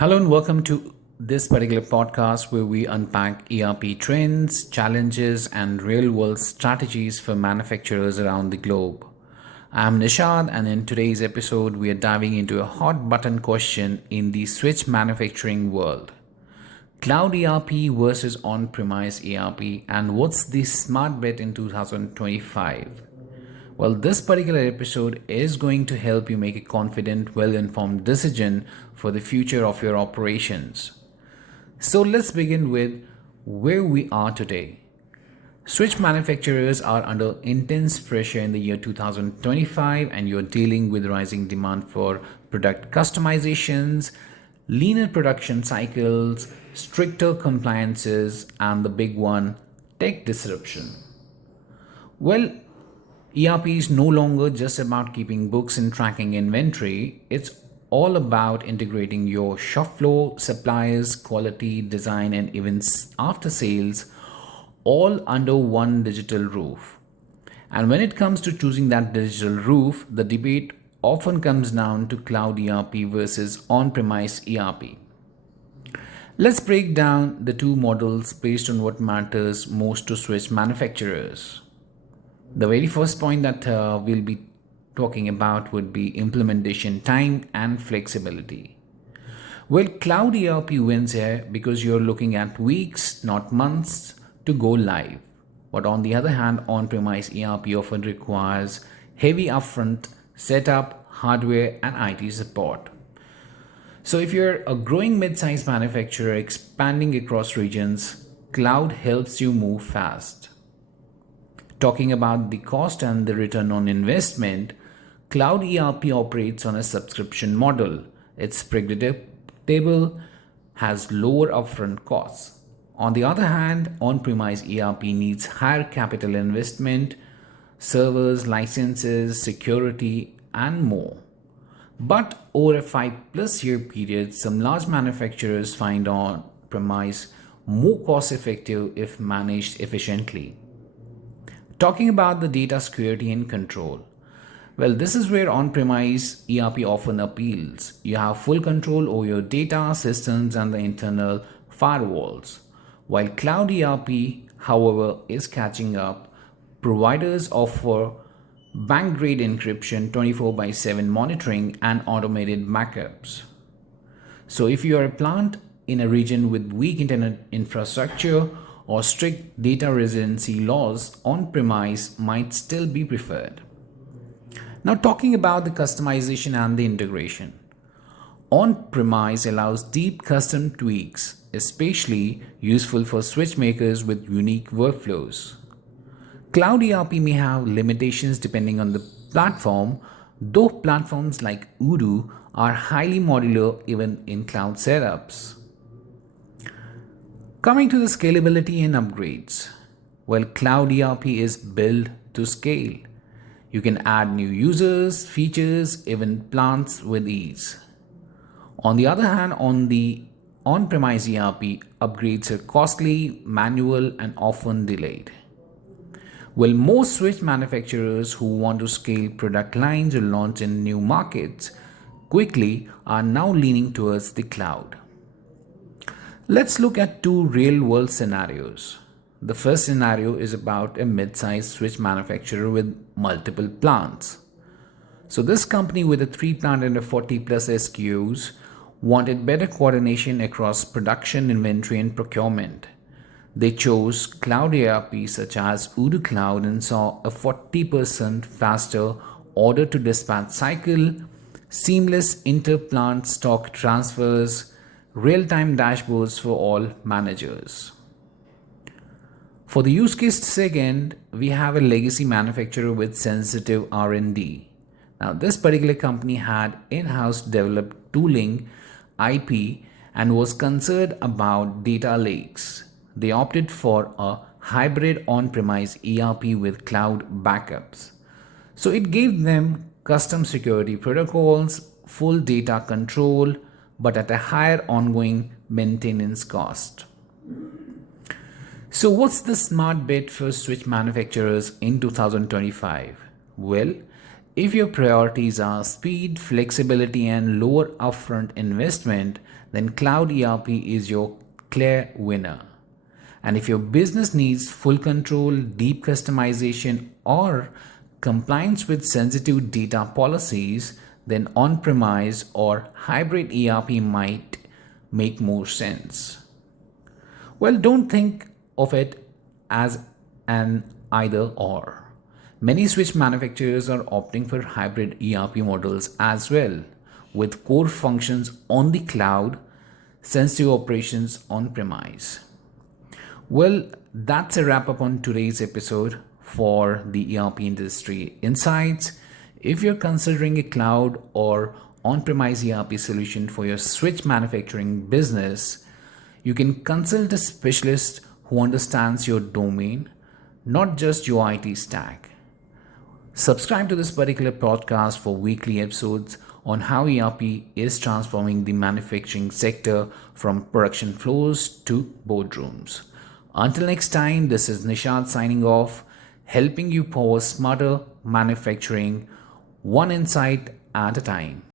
Hello and welcome to this particular podcast where we unpack ERP trends, challenges, and real world strategies for manufacturers around the globe. I'm Nishad, and in today's episode, we are diving into a hot button question in the switch manufacturing world: Cloud ERP versus on premise ERP, and what's the smart bet in 2025? Well, this particular episode is going to help you make a confident, well informed decision for the future of your operations. So, let's begin with where we are today. Switch manufacturers are under intense pressure in the year 2025, and you're dealing with rising demand for product customizations, leaner production cycles, stricter compliances, and the big one, tech disruption. Well, ERP is no longer just about keeping books and tracking inventory. It's all about integrating your shop floor, suppliers, quality, design, and even after sales all under one digital roof. And when it comes to choosing that digital roof, the debate often comes down to cloud ERP versus on premise ERP. Let's break down the two models based on what matters most to switch manufacturers. The very first point that we'll be talking about would be implementation time and flexibility. Well, Cloud ERP wins here because you're looking at weeks, not months, to go live. But on the other hand, on premise ERP often requires heavy upfront setup, hardware, and IT support. So, if you're a growing mid sized manufacturer expanding across regions, cloud helps you move fast. Talking about the cost and the return on investment, Cloud ERP operates on a subscription model. It's predictable, has lower upfront costs. On the other hand, on premise ERP needs higher capital investment, servers, licenses, security, and more. But over a 5+ year period, some large manufacturers find on premise more cost effective if managed efficiently. Talking about the data security and control. Well, this is where on premise ERP often appeals. You have full control over your data, systems, and the internal firewalls. While cloud ERP, however, is catching up, providers offer bank grade encryption, 24/7 monitoring, and automated backups. So, if you are a plant in a region with weak internet infrastructure or strict data residency laws, on premise might still be preferred. Now, talking about the customization and the integration. On premise allows deep custom tweaks, especially useful for switch makers with unique workflows. Cloud ERP may have limitations depending on the platform, though platforms like Odoo are highly modular even in cloud setups. Coming to the scalability and upgrades. Well, Cloud ERP is built to scale. You can add new users, features, even plants with ease. On the other hand, on the on-premise ERP, upgrades are costly, manual, and often delayed. Well, most switch manufacturers who want to scale product lines or launch in new markets quickly are now leaning towards the cloud. Let's look at two real world scenarios. The first scenario is about a mid sized switch manufacturer with multiple plants. So, this company with a 3 plant and a 40+ SKUs wanted better coordination across production, inventory, and procurement. They chose cloud ERP such as Odoo Cloud and saw a 40% faster order to dispatch cycle, seamless inter-plant stock transfers, real-time dashboards for all managers. For the use case second, we have a legacy manufacturer with sensitive R&D. Now, this particular company had in-house developed tooling, IP, and was concerned about data lakes. They opted for a hybrid on-premise ERP with cloud backups. So it gave them custom security protocols, full data control, but at a higher ongoing maintenance cost. So, what's the smart bet for switch manufacturers in 2025? Well, If your priorities are speed, flexibility, and lower upfront investment, then Cloud ERP is your clear winner. And if your business needs full control, deep customization, or compliance with sensitive data policies, then on-premise or hybrid ERP might make more sense. Well, don't think of it as an either or. Many switch manufacturers are opting for hybrid ERP models as well, with core functions on the cloud, sensitive operations on premise. Well, that's a wrap up on today's episode for the ERP Industry Insights. If you're considering a cloud or on premise ERP solution for your switch manufacturing business, you can consult a specialist who understands your domain, not just your IT stack. Subscribe to this particular podcast for weekly episodes on how ERP is transforming the manufacturing sector from production floors to boardrooms. Until next time, this is Nishad signing off, helping you power smarter manufacturing one insight at a time.